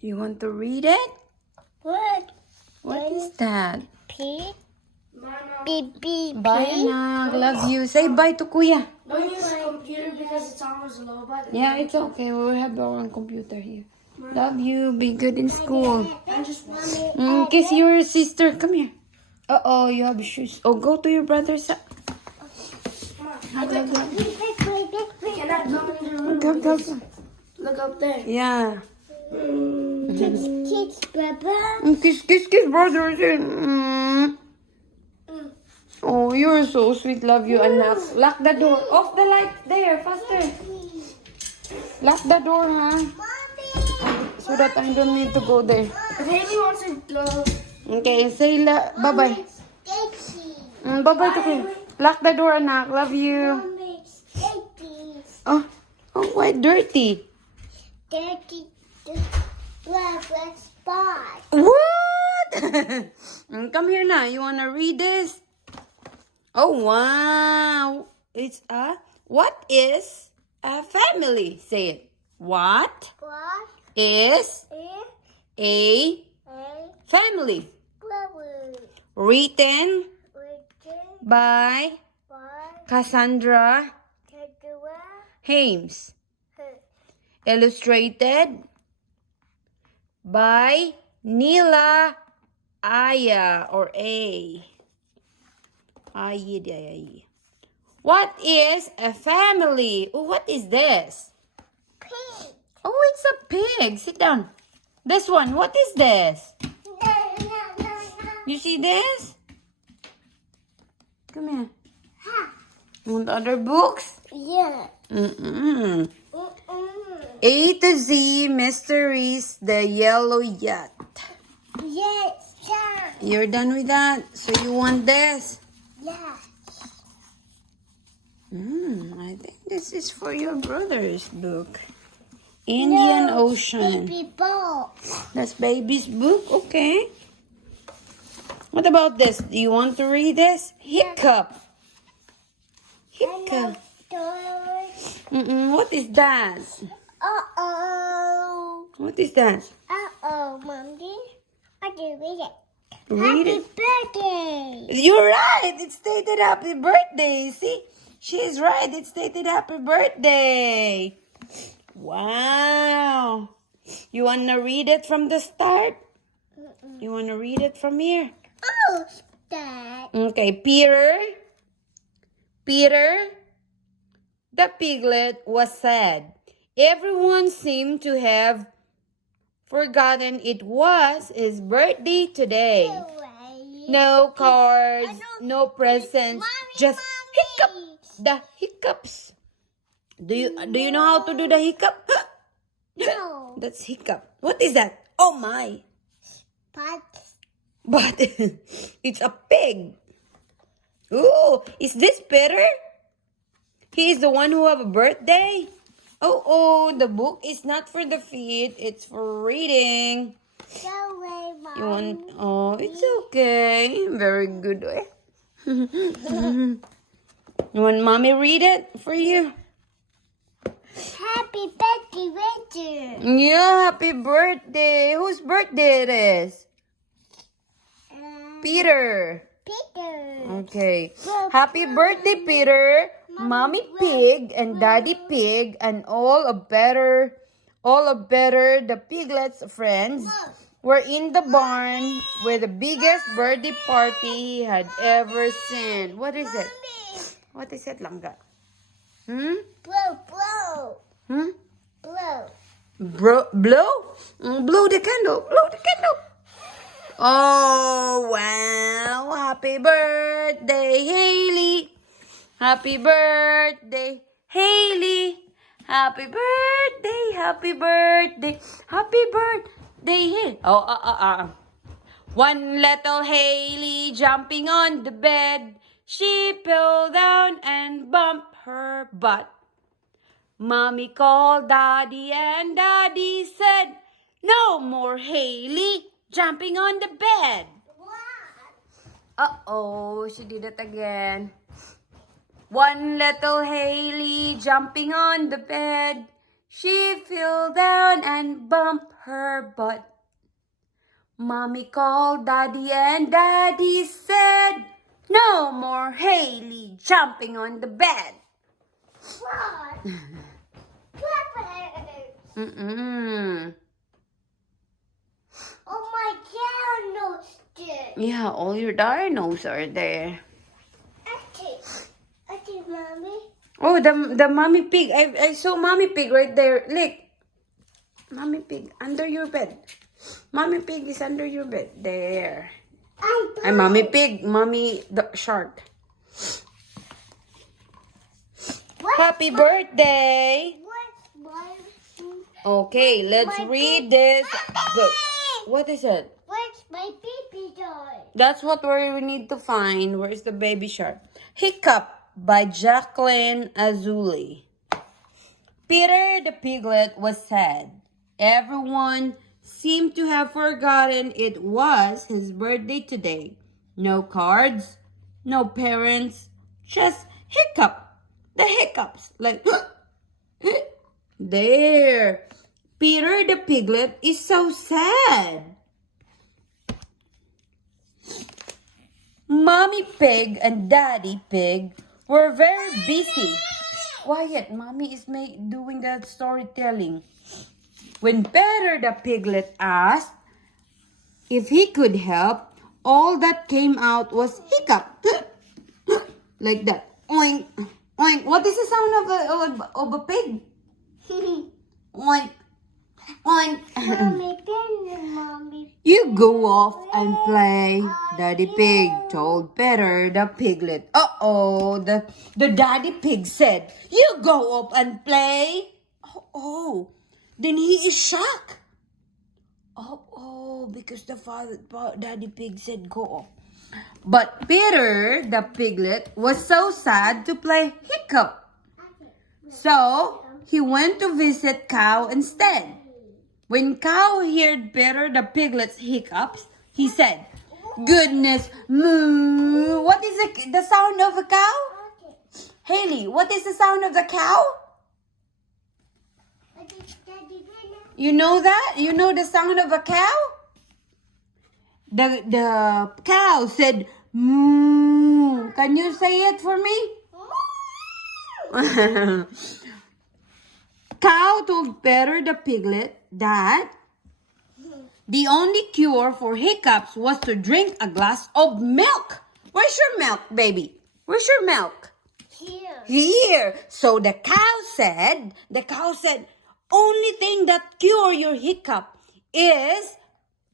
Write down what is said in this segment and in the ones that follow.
You want to read it? What? What is that? Pig. Beep, beep, Bye, anak. Love you. Say bye to Kuya. Don't use the computer because it's almost low battery. Yeah, it's okay. We'll have our own computer here. Love you. Be good in school. I just want Kiss your sister. Come here. Uh-oh, you have shoes. Oh, go to your brother's. Come on. Can I come in the room? Go, go, Because go. look up there. Yeah. Kids, Papa. Kiss, kiss, kiss, brother. Oh, you're so sweet. Love you, anak. Lock the door. Off the light. There, faster. Lock the door, huh? So that I don't need to go there. If Haley wants to close. Okay, say bye-bye. Bye-bye to Kuya. Lock the door, anak. Love you. Oh, why dirty? Dirty rubber spot. What? Come here now. You want to read this? Oh, wow. What is a family? Say it. What What is is a a family? rubber? Written Written by by Cassandra Toddler. Hames. Illustrated by Nila Aya or A. Ay. What is a family? Oh, what is this? Pig. Oh, it's a pig. Sit down. This one, what is this? You see this? Come here. Want other books? Yeah. A to Z Mysteries, the Yellow Yacht. Yes, sir. You're done with that? So you want this? Yeah. I think this is for your brother's book. Indian Ocean. Baby ball. That's baby's book? Okay. What about this? Do you want to read this? Hiccup. Hiccup. What is that? Uh-oh. What is that? Uh-oh, Mommy. I can read it. Read Happy it. birthday. You're right. It stated happy birthday. See? She's right. It stated happy birthday. Wow. You want to read it from the start? You want to read it from here? Oh, Dad. Okay. Peter, the piglet was sad. Everyone seemed to have forgotten it was his birthday today. No cards, no presents, just hiccup. The hiccups. Do you know how to do the hiccup? No. That's hiccup. What is that? Oh my. But it's a pig. Oh, is this Peter? He is the one who have a birthday? Oh, the book is not for the feet. It's for reading. You want? Oh, it's okay. Very good. You want mommy read it for you? Happy birthday, Richard. Yeah, happy birthday. Whose birthday it is? Peter. Peter. Okay. Happy birthday, Peter. Mommy Pig and Daddy Pig and all of better, the piglets' friends were in the barn with the biggest birthday party he had ever seen. What is it? What is it, Langga? Blow. Hmm? Blow. Blow? Blow the candle. Blow the candle. Oh, wow. Happy birthday, Haley. Happy birthday, Haley. Happy birthday, happy birthday, happy birthday, Haley. One little Haley jumping on the bed. She fell down and bumped her butt. Mommy called Daddy and Daddy said, "No more Haley jumping on the bed." Uh-oh, she did it again. One little Haley jumping on the bed. She fell down and bumped her butt. Mommy called Daddy and Daddy said, "No more Hailey jumping on the bed." What? Mm-mm. Oh my God, no stick. Yeah, all your dinos are there. Okay, mommy. Oh, the mommy pig. I saw mommy pig right there. Look. Mommy pig under your bed. Mommy pig is under your bed. There. Ay, mommy pig. Mommy the shark. Happy birthday. What's my... Okay, let's My read baby- this Mommy! book. What is it? Where's my baby toy? That's what we need to find. Where's the baby shark? Hiccup by Jaclin Azoulay. Peter the piglet was sad. Everyone seemed to have forgotten it was his birthday today. No cards, no parents, just Hiccup. The hiccups. Like, there. Peter the piglet is so sad. Mommy Pig and Daddy Pig were very busy. Quiet, Mommy is doing that storytelling. When Peter the Piglet asked if he could help, all that came out was Hiccup. Like that. Oink, oink. What is the sound of a pig? Oink, oink. Mommy. You go off and play, Daddy Pig told Peter the Piglet. Uh-oh, the Daddy Pig said, "You go up and play." Oh, then he is shocked. Oh, because Daddy Pig said go up. But Peter the Piglet was so sad to play Hiccup. So he went to visit Cow instead. When Cow heard Peter the Piglet's hiccups, he said, "Goodness, moo." What is the sound of a cow? Hailey, what is the sound of the cow? You know that? You know the sound of a cow? The cow said, "Moo." Can you say it for me? Cow told Peter the Piglet that the only cure for hiccups was to drink a glass of milk. Where's your milk, baby? Where's your milk? Here. Here. So the cow said, only thing that cure your hiccup is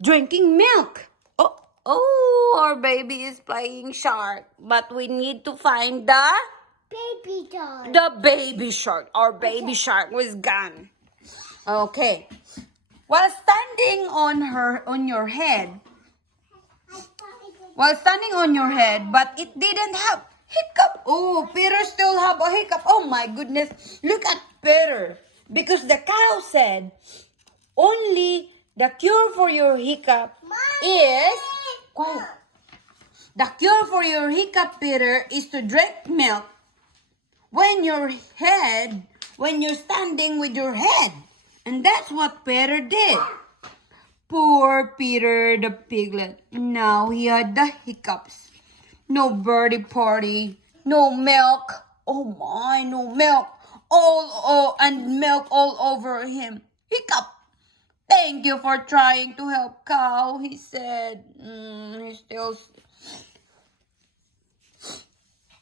drinking milk. Oh, our baby is playing shark. But we need to find Baby toy. the baby shark. Our baby shark was gone. Okay. While standing on your head, but it didn't have hiccup. Oh, Peter still have a hiccup. Oh my goodness. Look at Peter. Because the cow said, only the cure for your hiccup is... Quiet. The cure for your hiccup, Peter, is to drink milk when you're standing with your head. And that's what Peter did. Poor Peter the Piglet. Now he had the hiccups. No birthday party. No milk. Oh my, no milk. And milk all over him. Hiccup. Thank you for trying to help Cow, he said.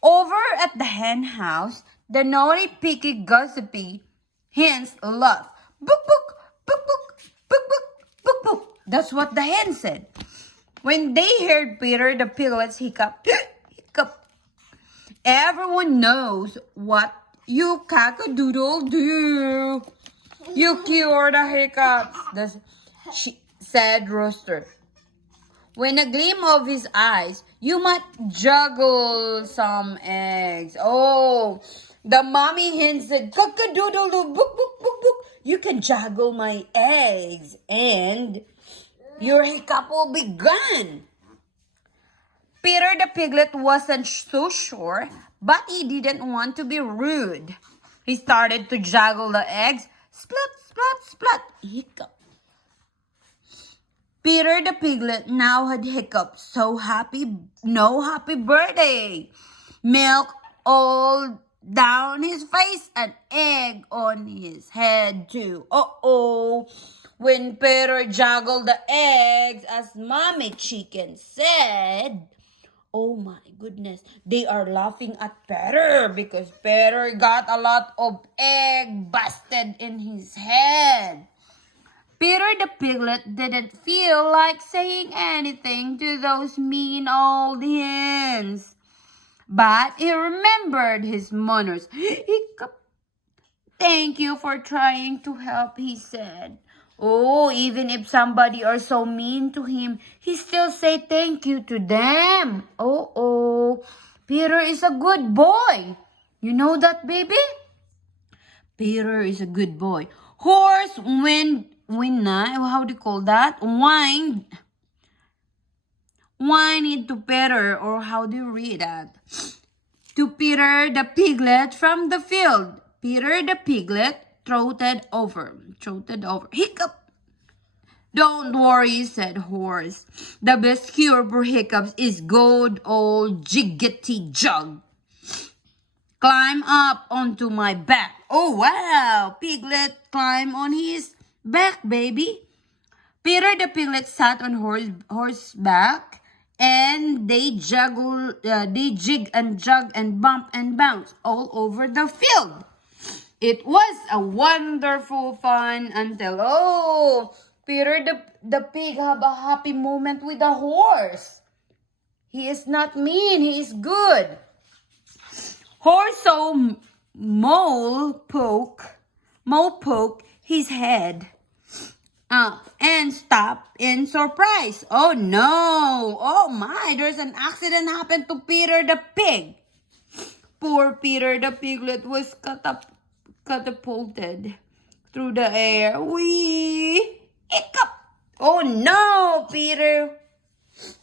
Over at the hen house, the naughty, picky, gossipy hens laughed. Book, book, book, book, book, book, book, book. That's what the hen said. When they heard Peter the Piglet's hiccup, hiccup. Everyone knows what you cock-a-doodle do. You cure the hiccups, said Rooster. When a gleam of his eyes, you might juggle some eggs. Oh, the mommy hen said, "Cock-a-doodle-doo, book, book, book, book. You can juggle my eggs and your hiccup will be gone." Peter the Piglet wasn't so sure, but he didn't want to be rude. He started to juggle the eggs Splat, splat, splat. Hiccup. Peter the piglet now had Hiccup. So happy, no happy birthday. Milk all down his face, an egg on his head too. Uh-oh. When Peter juggled the eggs, as Mommy Chicken said, oh my goodness, they are laughing at Peter because Peter got a lot of egg busted in his head. Peter the piglet didn't feel like saying anything to those mean old hens. But he remembered his manners. Hiccup. Thank you for trying to help, he said. Oh, even if somebody are so mean to him, he still say thank you to them. Oh, Peter is a good boy. You know that, baby? Peter is a good boy. Horse how do you call that? Whined to Peter, or how do you read that? To Peter the piglet from the field. Peter the piglet trotted over. Hiccup. Don't worry, said Horse. The best cure for hiccups is good old jiggity jug. Climb up onto my back. Oh, wow. Piglet climb on his back, baby. Peter the piglet sat on horseback, and they jig and jug and bump and bounce all over the field. It was a wonderful fun until, Peter the pig had a happy moment with the horse. He is not mean, he is good. Horse saw Mole poke his head and stop in surprise. Oh no! Oh my! There's an accident happened to Peter the pig. Poor Peter the piglet was catapulted through the air. Wee! Hiccup! Oh no, Peter!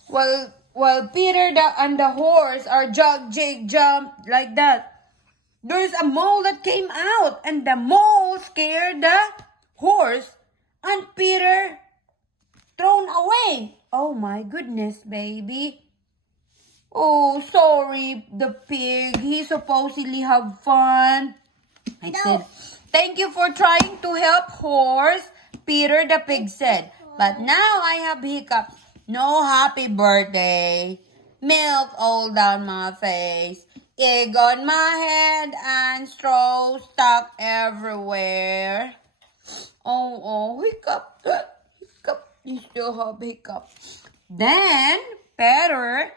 While Peter and the horse are jump like that, there's a mole that came out, and the mole scared the horse, and Peter thrown away. Oh my goodness, baby. Oh, sorry, the pig. He supposedly have fun. I said, thank you for trying to help, horse, Peter the pig said. But now I have hiccups. No happy birthday. Milk all down my face. Egg on my head and straw stuck everywhere. Oh, hiccup. Hiccup. You still have hiccup. Then, Peter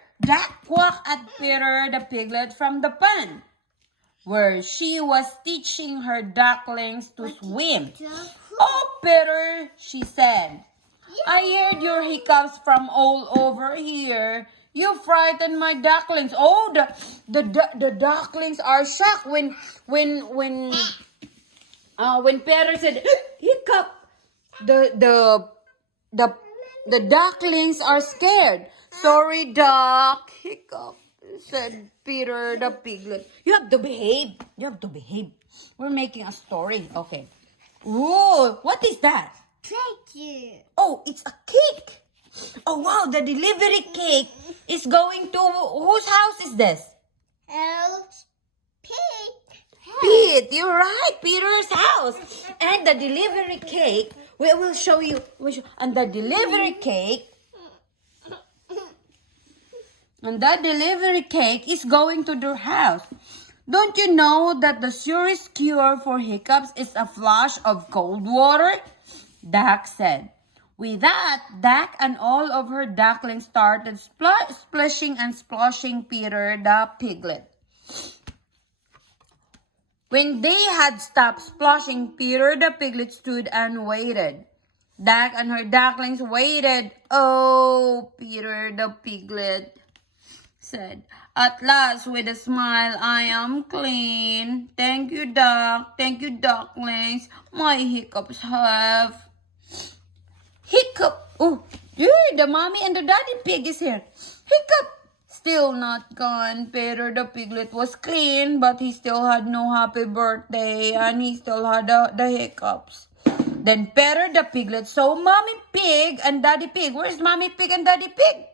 quacked at Peter the piglet from the pond, where she was teaching her ducklings to swim. Oh, Peter, she said, I heard your hiccups from all over here. You frightened my ducklings. Oh, the ducklings are shocked when Peter said hiccup. The ducklings are scared. Sorry, duck. Hiccup, said Peter the piglet. You have to behave. We're making a story. Okay. Whoa, what is that? Cake. Oh, it's a cake. Oh, wow, the delivery cake is going to... Whose house is this? Pete, you're right. Peter's house. And the delivery cake, we will show you. And the delivery cake is going to their house. Don't you know that the surest cure for hiccups is a flash of cold water? Duck said. With that, Duck and all of her ducklings started splashing and splashing Peter the piglet. When they had stopped splashing, Peter the piglet stood and waited. Duck and her ducklings waited. Oh, Peter the piglet said, at last, with a smile, I am clean. Thank you, Duck. Thank you, ducklings. My hiccups have... Hiccup. Oh, yeah, the mommy and the daddy pig is here. Hiccup, still not gone. Peter the piglet was clean, but he still had no happy birthday, and he still had the hiccups. Then Peter the piglet saw Mommy Pig and Daddy Pig. Where's Mommy Pig and Daddy Pig?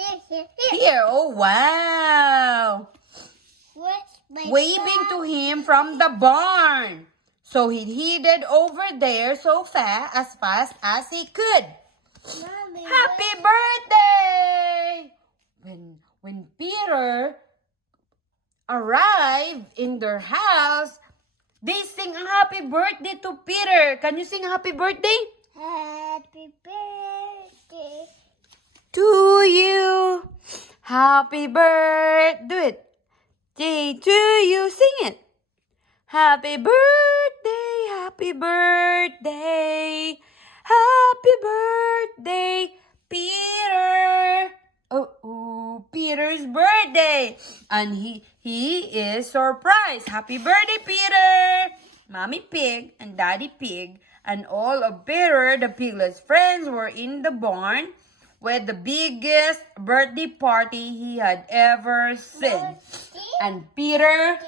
Here. Here. Oh, wow. Where's my Waving to him from the barn. So he headed over there as fast as he could. Mommy, Happy birthday! When Peter arrived in their house, they sing a happy birthday to Peter. Can you sing a happy birthday? Happy birthday. To you. Happy birthday. Do it. Day to you. Sing it. Happy birthday. Happy birthday. Happy birthday, Peter. Oh, Peter's birthday. And he is surprised. Happy birthday, Peter. Mommy Pig and Daddy Pig and all of Peter the piglet's friends were in the barn with the biggest birthday party he had ever seen. And Peter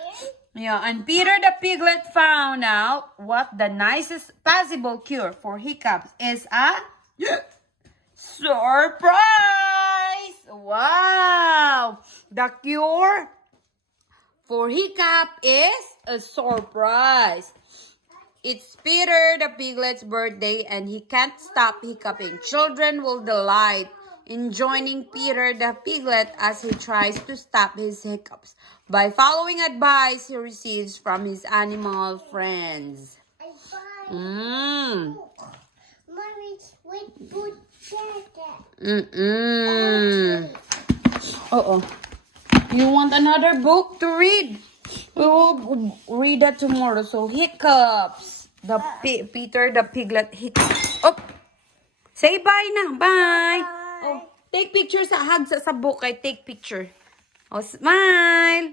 the piglet found out what the nicest possible cure for hiccups is a surprise! Wow! The cure for hiccup is a surprise. It's Peter the piglet's birthday and he can't stop hiccuping. Children will delight in joining Peter the piglet as he tries to stop his hiccups by following advice he receives from his animal friends. Mommy, we put You want another book to read? We will read that tomorrow. So hiccups. Peter the piglet hiccups. Oh, say bye na. Bye. Oh, take picture sa hug sa book. Take picture. Oh, smile.